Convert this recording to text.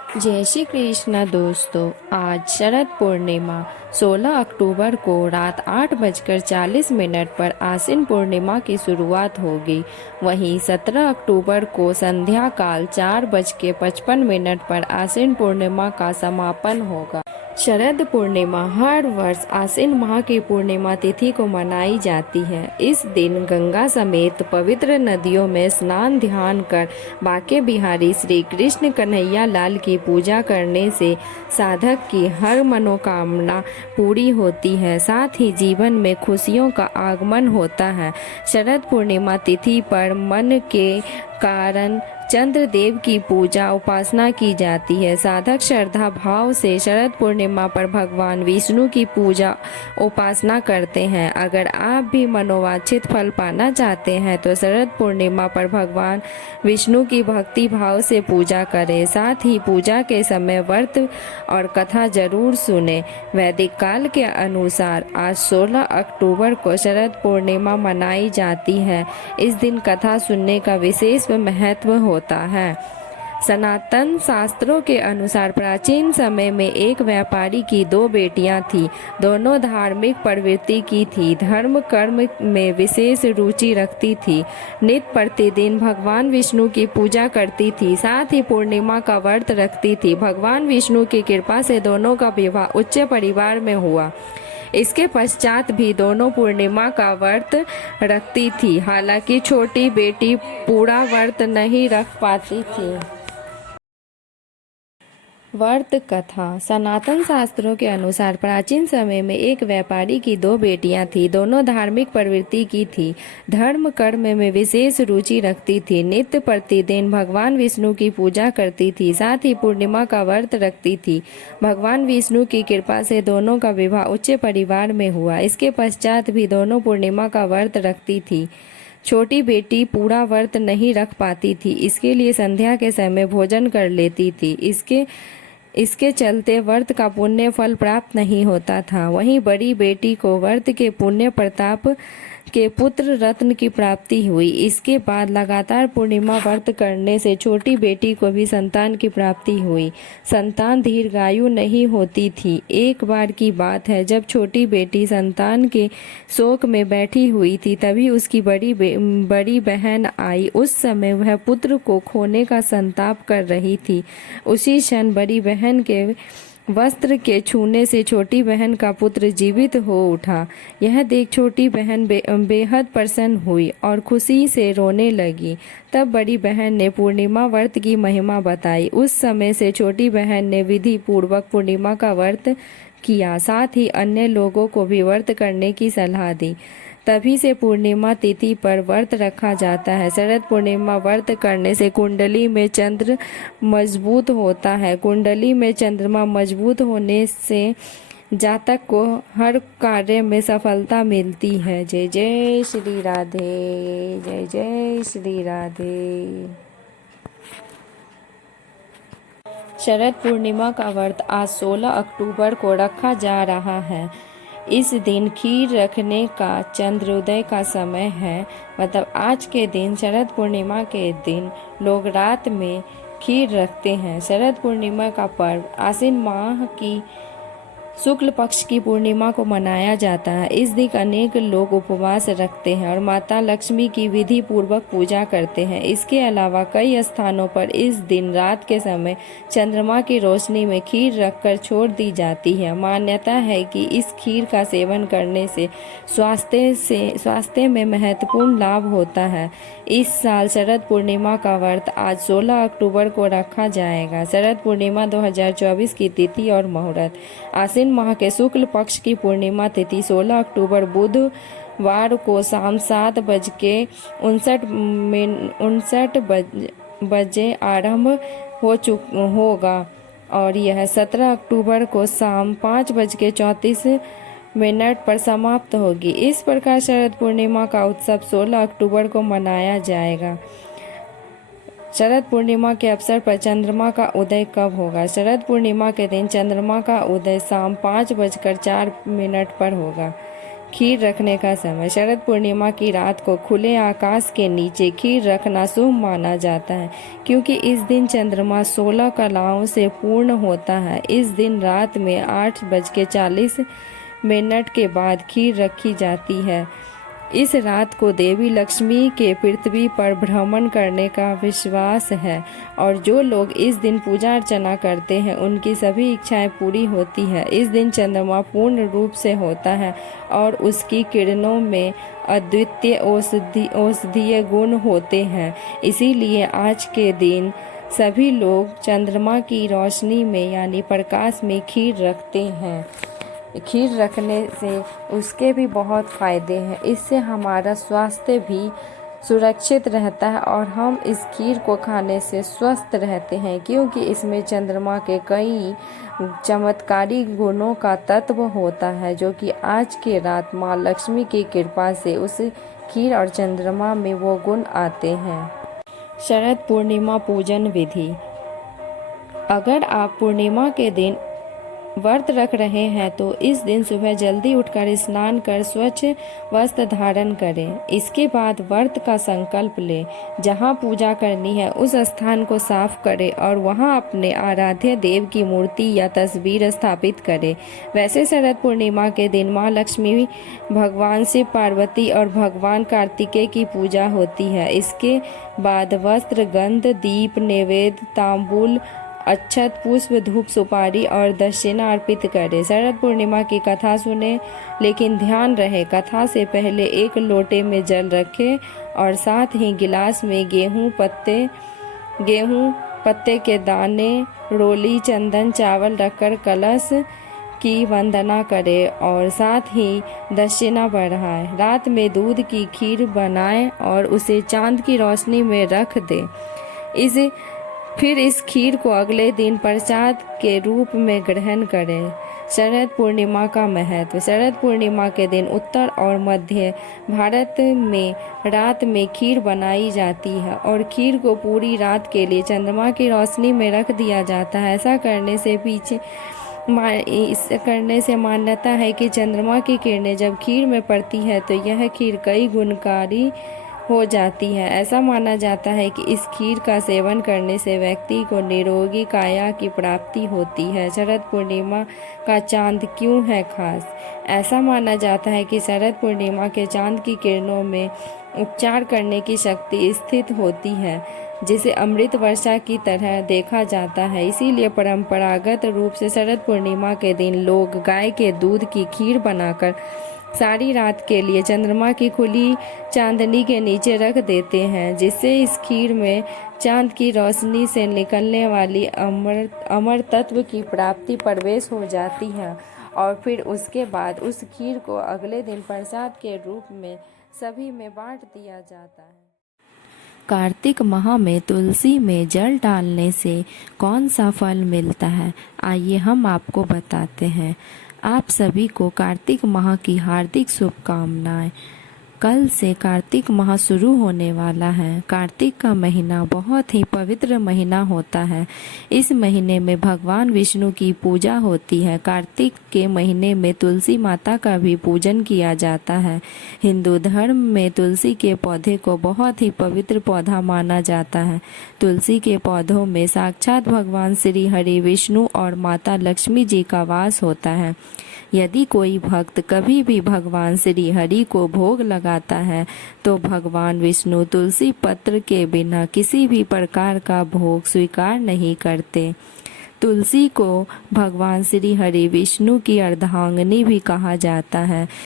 जय श्री कृष्ण दोस्तों। आज शरद पूर्णिमा 16 अक्टूबर को रात 8:40 पर आश्विन पूर्णिमा की शुरुआत होगी। वहीं 17 अक्टूबर को संध्या काल 4:55 पर आश्विन पूर्णिमा का समापन होगा। शरद पूर्णिमा हर वर्ष आश्विन माह की पूर्णिमा तिथि को मनाई जाती है। इस दिन गंगा समेत पवित्र नदियों में स्नान ध्यान कर बांके बिहारी श्री कृष्ण कन्हैया लाल की पूजा करने से साधक की हर मनोकामना पूरी होती है, साथ ही जीवन में खुशियों का आगमन होता है। शरद पूर्णिमा तिथि पर मन के कारण चंद्रदेव की पूजा उपासना की जाती है। साधक श्रद्धा भाव से शरद पूर्णिमा पर भगवान विष्णु की पूजा उपासना करते हैं। अगर आप भी मनोवांछित फल पाना चाहते हैं तो शरद पूर्णिमा पर भगवान विष्णु की भक्ति भाव से पूजा करें। साथ ही पूजा के समय व्रत और कथा जरूर सुने। वैदिक काल के अनुसार आज 16 अक्टूबर को शरद पूर्णिमा मनाई जाती है। इस दिन कथा सुनने का विशेष महत्व होता है। सनातन शास्त्रों के अनुसार प्राचीन समय में एक व्यापारी की दो बेटियां थीं। दोनों धार्मिक प्रवृत्ति की थी, धर्म कर्म में विशेष रुचि रखती थी, नित्य प्रतिदिन भगवान विष्णु की पूजा करती थी, साथ ही पूर्णिमा का व्रत रखती थी। भगवान विष्णु की कृपा से दोनों का विवाह उच्च परिवार में हुआ। इसके पश्चात भी दोनों पूर्णिमा का व्रत रखती थी। हालांकि छोटी बेटी पूरा व्रत नहीं रख पाती थी। व्रत कथा। सनातन शास्त्रों के अनुसार प्राचीन समय में एक व्यापारी की दो बेटियां थीं। दोनों धार्मिक प्रवृत्ति की थी, धर्म कर्म में विशेष रुचि रखती थी, नित्य प्रतिदिन भगवान विष्णु की पूजा करती थी, साथ ही पूर्णिमा का व्रत रखती थी। भगवान विष्णु की कृपा से दोनों का विवाह उच्च परिवार में हुआ। इसके पश्चात भी दोनों पूर्णिमा का व्रत रखती थी। छोटी बेटी पूरा व्रत नहीं रख पाती थी, इसके लिए संध्या के समय भोजन कर लेती थी। इसके चलते व्रत का पुण्य फल प्राप्त नहीं होता था। वहीं बड़ी बेटी को व्रत के पुण्य प्रताप के पुत्र रत्न की प्राप्ति हुई। इसके बाद लगातार पूर्णिमा व्रत करने से छोटी बेटी को भी संतान की प्राप्ति हुई। संतान दीर्घायु नहीं होती थी। एक बार की बात है, जब छोटी बेटी संतान के शोक में बैठी हुई थी, तभी उसकी बड़ी बहन आई। उस समय वह पुत्र को खोने का संताप कर रही थी। उसी क्षण बड़ी बहन के वस्त्र के छूने से छोटी बहन का पुत्र जीवित हो उठा। यह देख छोटी बहन बेहद प्रसन्न हुई और खुशी से रोने लगी। तब बड़ी बहन ने पूर्णिमा व्रत की महिमा बताई। उस समय से छोटी बहन ने विधि पूर्वक पूर्णिमा का व्रत किया, साथ ही अन्य लोगों को भी व्रत करने की सलाह दी। तभी से पूर्णिमा तिथि पर व्रत रखा जाता है। शरद पूर्णिमा व्रत करने से कुंडली में चंद्र मजबूत होता है। कुंडली में चंद्रमा मजबूत होने से जातक को हर कार्य में सफलता मिलती है। जय जय श्री राधे, जय जय श्री राधे। शरद पूर्णिमा का व्रत आज 16 अक्टूबर को रखा जा रहा है। इस दिन खीर रखने का चंद्रोदय का समय है। मतलब आज के दिन, शरद पूर्णिमा के दिन लोग रात में खीर रखते हैं। शरद पूर्णिमा का पर्व आश्विन माह की शुक्ल पक्ष की पूर्णिमा को मनाया जाता है। इस दिन अनेक लोग उपवास रखते हैं और माता लक्ष्मी की विधि पूर्वक पूजा करते हैं। इसके अलावा कई स्थानों पर इस दिन रात के समय चंद्रमा की रोशनी में खीर रखकर छोड़ दी जाती है। मान्यता है कि इस खीर का सेवन करने से स्वास्थ्य में महत्वपूर्ण लाभ होता है। इस साल शरद पूर्णिमा का व्रत आज 16 अक्टूबर को रखा जाएगा। शरद पूर्णिमा 2024 की तिथि और मुहूर्त। आश्विन माह के शुक्ल पक्ष की पूर्णिमा तिथि 16 अक्टूबर बुधवार को शाम 7:59 आरंभ होगा और यह 17 अक्टूबर को शाम 5:34 पर समाप्त होगी। इस प्रकार शरद पूर्णिमा का उत्सव 16 अक्टूबर को मनाया जाएगा। शरद पूर्णिमा के अवसर पर चंद्रमा का उदय कब होगा? शरद पूर्णिमा के दिन चंद्रमा का उदय शाम 5:04 पर होगा। खीर रखने का समय। शरद पूर्णिमा की रात को खुले आकाश के नीचे खीर रखना शुभ माना जाता है, क्योंकि इस दिन चंद्रमा 16 कलाओं से पूर्ण होता है। इस दिन रात में 8:40 के बाद खीर रखी जाती है। इस रात को देवी लक्ष्मी के पृथ्वी पर भ्रमण करने का विश्वास है, और जो लोग इस दिन पूजा अर्चना करते हैं उनकी सभी इच्छाएं पूरी होती है। इस दिन चंद्रमा पूर्ण रूप से होता है और उसकी किरणों में अद्वितीय औषधीय गुण होते हैं। इसीलिए आज के दिन सभी लोग चंद्रमा की रोशनी में यानी प्रकाश में खीर रखते हैं। खीर रखने से उसके भी बहुत फ़ायदे हैं। इससे हमारा स्वास्थ्य भी सुरक्षित रहता है और हम इस खीर को खाने से स्वस्थ रहते हैं, क्योंकि इसमें चंद्रमा के कई चमत्कारी गुणों का तत्व होता है, जो कि आज के रात माँ लक्ष्मी की कृपा से उस खीर और चंद्रमा में वो गुण आते हैं। शरद पूर्णिमा पूजन विधि। अगर आप पूर्णिमा के दिन व्रत रख रहे हैं तो इस दिन सुबह जल्दी उठकर स्नान कर स्वच्छ वस्त्र धारण करें। इसके बाद व्रत का संकल्प लें। जहां पूजा करनी है उस स्थान को साफ करें और वहां अपने आराध्य देव की मूर्ति या तस्वीर स्थापित करें। वैसे शरद पूर्णिमा के दिन माँ लक्ष्मी, भगवान शिव पार्वती और भगवान कार्तिकेय की पूजा होती है। इसके बाद वस्त्र, गंध, दीप, नैवेद्य, तांबूल, अक्षत, पुष्प, धूप, सुपारी और दक्षिणा अर्पित करें। शरद पूर्णिमा की कथा सुने, लेकिन ध्यान रहे कथा से पहले एक लोटे में जल रखें और साथ ही गिलास में गेहूं पत्ते के दाने, रोली, चंदन, चावल रखकर कलश की वंदना करें और साथ ही दक्षिणा बढ़ाएं। रात में दूध की खीर बनाएं और उसे चांद की रोशनी में रख दें। फिर इस खीर को अगले दिन प्रसाद के रूप में ग्रहण करें। शरद पूर्णिमा का महत्व। शरद पूर्णिमा के दिन उत्तर और मध्य भारत में रात में खीर बनाई जाती है और खीर को पूरी रात के लिए चंद्रमा की रोशनी में रख दिया जाता है। ऐसा करने से मान्यता है कि चंद्रमा की किरणें जब खीर में पड़ती है तो यह खीर कई गुणकारी हो जाती है। ऐसा माना जाता है कि इस खीर का सेवन करने से व्यक्ति को निरोगी काया की प्राप्ति होती है। शरद पूर्णिमा का चांद क्यों है खास? ऐसा माना जाता है कि शरद पूर्णिमा के चांद की किरणों में उपचार करने की शक्ति स्थित होती है, जिसे अमृत वर्षा की तरह देखा जाता है। इसीलिए परंपरागत रूप से शरद पूर्णिमा के दिन लोग गाय के दूध की खीर बनाकर सारी रात के लिए चंद्रमा की खुली चांदनी के नीचे रख देते हैं, जिससे इस खीर में चांद की रोशनी से निकलने वाली अमर तत्व की प्राप्ति प्रवेश हो जाती है और फिर उसके बाद उस खीर को अगले दिन प्रसाद के रूप में सभी में बांट दिया जाता है। कार्तिक माह में तुलसी में जल डालने से कौन सा फल मिलता है? आइए हम आपको बताते हैं। आप सभी को कार्तिक माह की हार्दिक शुभकामनाएं। कल से कार्तिक माह शुरू होने वाला है। कार्तिक का महीना बहुत ही पवित्र महीना होता है। इस महीने में भगवान विष्णु की पूजा होती है। कार्तिक के महीने में तुलसी माता का भी पूजन किया जाता है। हिंदू धर्म में तुलसी के पौधे को बहुत ही पवित्र पौधा माना जाता है। तुलसी के पौधों में साक्षात भगवान श्री हरि विष्णु और माता लक्ष्मी जी का वास होता है। यदि कोई भक्त कभी भी भगवान श्री हरि को भोग लगाता है तो भगवान विष्णु तुलसी पत्र के बिना किसी भी प्रकार का भोग स्वीकार नहीं करते। तुलसी को भगवान श्री हरि विष्णु की अर्धांगिनी भी कहा जाता है।